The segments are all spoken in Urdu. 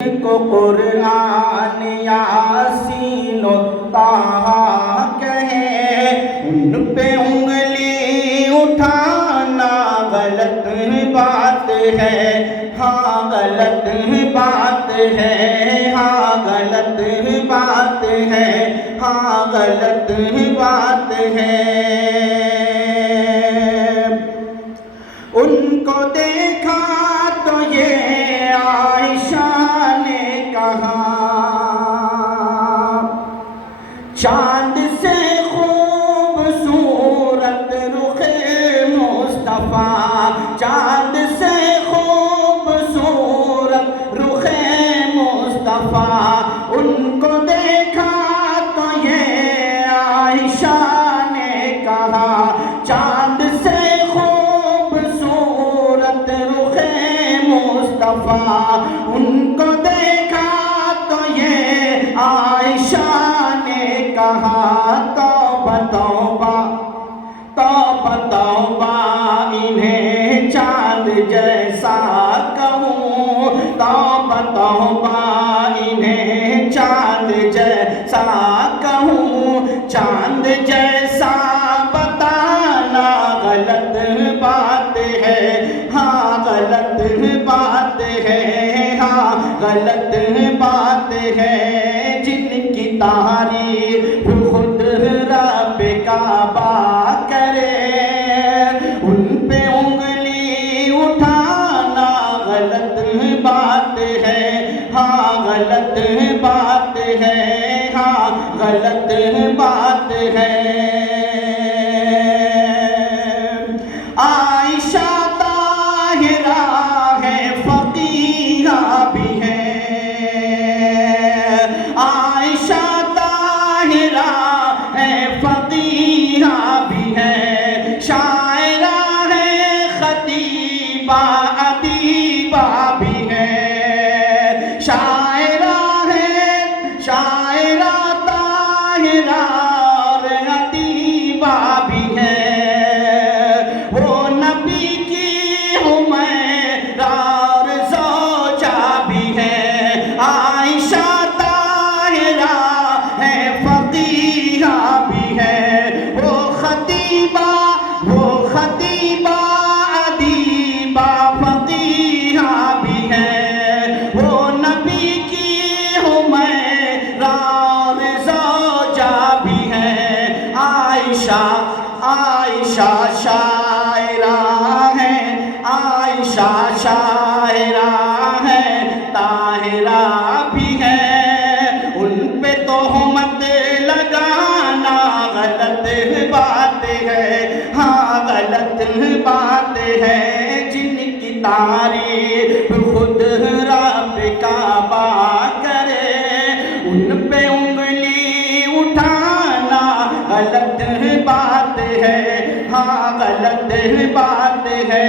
کو قرآن یاسین و طٰہٰ کہے، ان پہ انگلی اٹھانا غلط بات ہے، ہاں غلط بات ہے، ہاں غلط بات ہے، ہاں غلط بات ہے۔ ان کو دیکھا تو یہ عائشہ نے کہا، چاند سے خوبصورت رخ مصطفیٰ، چاند سے خوبصورت رخ مصطفیٰ، ان کو دیکھا تو یہ عائشہ نے کہا، چاند سے ان کو دیکھا تو یہ عائشہ نے کہا، توبہ توبہ توبہ توبہ انہیں چاند جیسا کہوں، توبہ توبہ انہیں چاند جیسا کہوں، چاند جیسا بتانا غلط بات ہے، ہاں غلط بات ہے، ہاں غلط بات ہے۔ جن کی تعریف خود رب کعبہ کرے، ان پہ انگلی اٹھانا غلط بات ہے، ہاں غلط بات ہے، ہاں غلط بات ہے۔ عائشہ طاہرہ ہے، فقیہہ بھی ہے، عائشہ طاہرہ ہے، فقیہہ بھی ہے، شاعرہ ہے، خطیبہ ادیبہ بھی ہے، شاعرہ ہے، شاعرہ طاہرہ اور ادیبہ بھی ہے، وہ نبی کی حمیرہ اور زوجہ بھی ہے، عائشہ طاہرہ ہے، فقیہہ بھی ہے، وہ خطیبہ ادیبہ فقیہہ بھی ہے، وہ نبی کی حمیرہ اور زوجہ بھی ہے۔ عائشہ شاعرہ ہے، عائشہ شاعرہ ہے، طاہرہ بھی ہے، ان پہ تہمت لگانا غلط بات ہے، ہاں غلط بات ہے۔ جن کی تعریف خود رب کعبہ کرے، ان پہ انگلی اٹھانا غلط بات ہے، ہاں غلط بات ہے،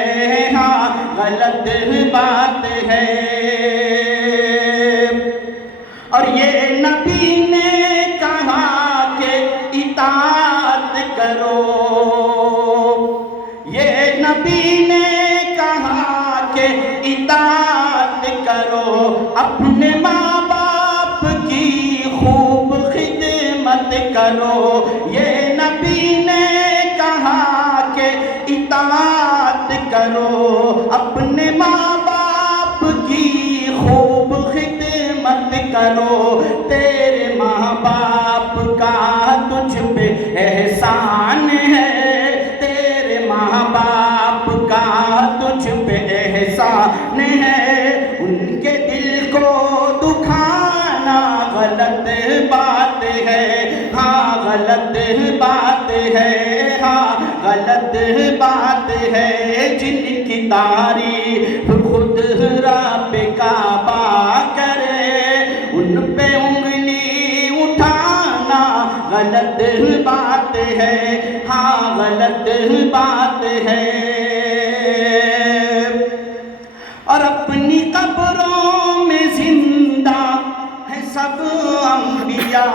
ہاں غلط بات ہے۔ اور یہ نبی نے کہا کہ اطاعت کرو، یہ نبی نے کہا کہ اطاعت کرو، اپنے ماں باپ کی خوب خدمت کرو، یہ نبی نے کہا کہ اطاعت کرو، اپنے ماں باپ کی خوب خدمت کرو، تیرے ماں باپ کا تجھ پہ احسان ہے، تیرے ماں باپ کا تجھ پہ احسان ہے، ان کے دل کو دکھانا غلط بات ہے، ہاں غلط بات ہے، ہاں غلط بات ہے۔ جن کی تعریف خود رب کعبہ کرے، ان پہ انگلی اٹھانا غلط بات ہے، ہاں غلط بات ہے۔ اور اپنی قبروں میں زندہ ہے سب انبیاء،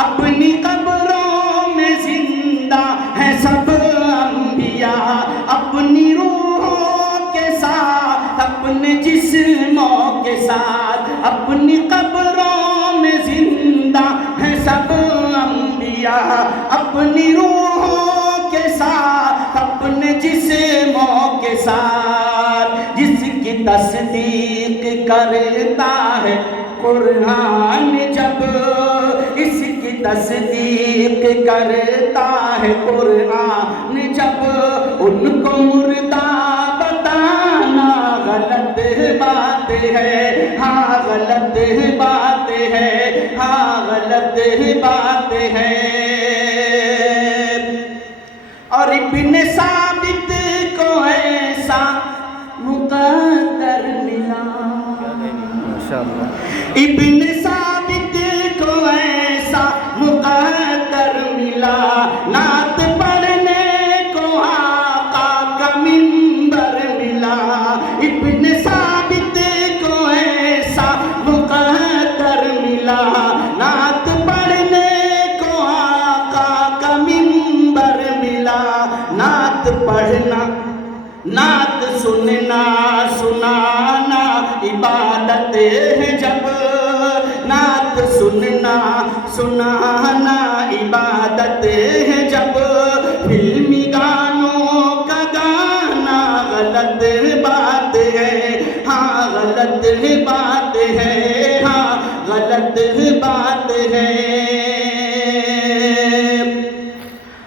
اپنی قبروں میں زندہ ہے سب انبیاء، اپنی روحوں کے ساتھ اپنے جسم کے ساتھ اپنی قبروں میں زندہ ہیں سب انبیاء، اپنی روحوں کے ساتھ اپنے جسموں کے ساتھ، جس کی تصدیق کرتا ہے قرآن جب، اس کی تصدیق کرتا ہے قرآن جب، ان کو مردہ بتانا غلط بات ہے، ہاں غلط بات ہے، ہاں غلط بات ہے۔ اور ابن ثابت کو ایسا مقدر ملا، ابن ثابت کو ایسا مقدر ملا، نعت پڑھنے کو آقا کا منبر ملا، ابن ثابت کو ایسا مقدر ملا، نعت پڑھنے کو آقا کا منبر ملا، نعت پڑھنا، نعت سننا سنانا عبادت ہے جب، نعت سننا سنانا عبادت ہے جب، فلمی گانوں کا گانا غلط بات ہے، ہاں غلط بات ہے، ہاں غلط بات ہے۔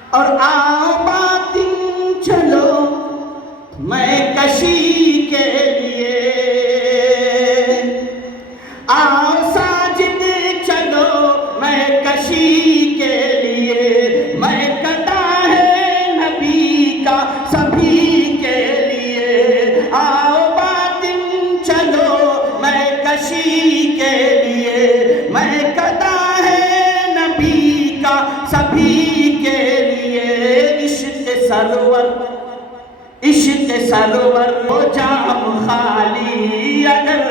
اور آؤ باطن چلو میں کشی کے لیے، آؤ ساجد چلو میں کشی کے لیے، میں قطع ہے نبی کا سبھی کے لیے، آؤ باطن چلو میں کشی کے لیے، میں قطع ہے نبی کا سبھی کے لیے، عشق سرور، عشق سرور ہو جام خالی اگر،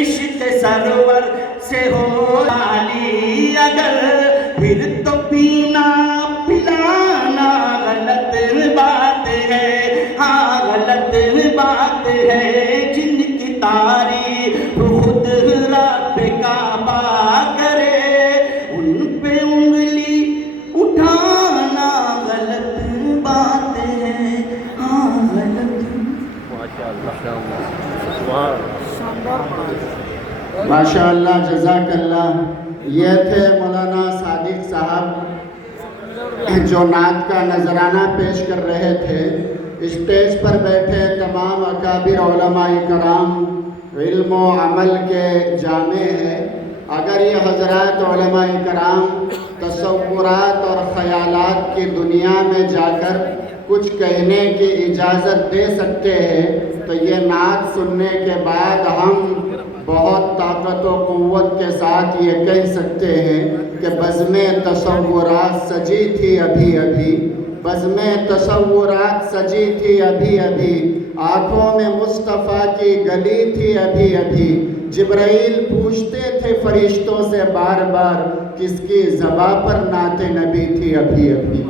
عشق سرور سے ہو خالی اگر، پھر تو پینا پلانا غلط بات ہے، ہاں غلط بات ہے، جن کی تعریف خود رب کعبہ کرے، ان پہ انگلی اٹھانا غلط بات ہے، ہاں غلط۔ ماشاءاللہ، جزاک اللہ۔ یہ تھے مولانا صادق صاحب جو نعت کا نذرانہ پیش کر رہے تھے۔ اسٹیج پر بیٹھے تمام اکابر علماء کرام علم و عمل کے جامع ہیں۔ اگر یہ حضرات علماء کرام تصورات اور خیالات کی دنیا میں جا کر کچھ کہنے کی اجازت دے سکتے ہیں تو یہ نعت سننے کے بعد ہم بہت طاقت و قوت کے ساتھ یہ کہہ سکتے ہیں کہ بزم تصورات سجی تھی ابھی ابھی، بزم تصورات سجی تھی ابھی ابھی، آنکھوں میں مصطفیٰ کی گلی تھی ابھی ابھی، جبرائیل پوچھتے تھے فرشتوں سے بار بار کس کی زباں پر نعت نبی تھی ابھی ابھی۔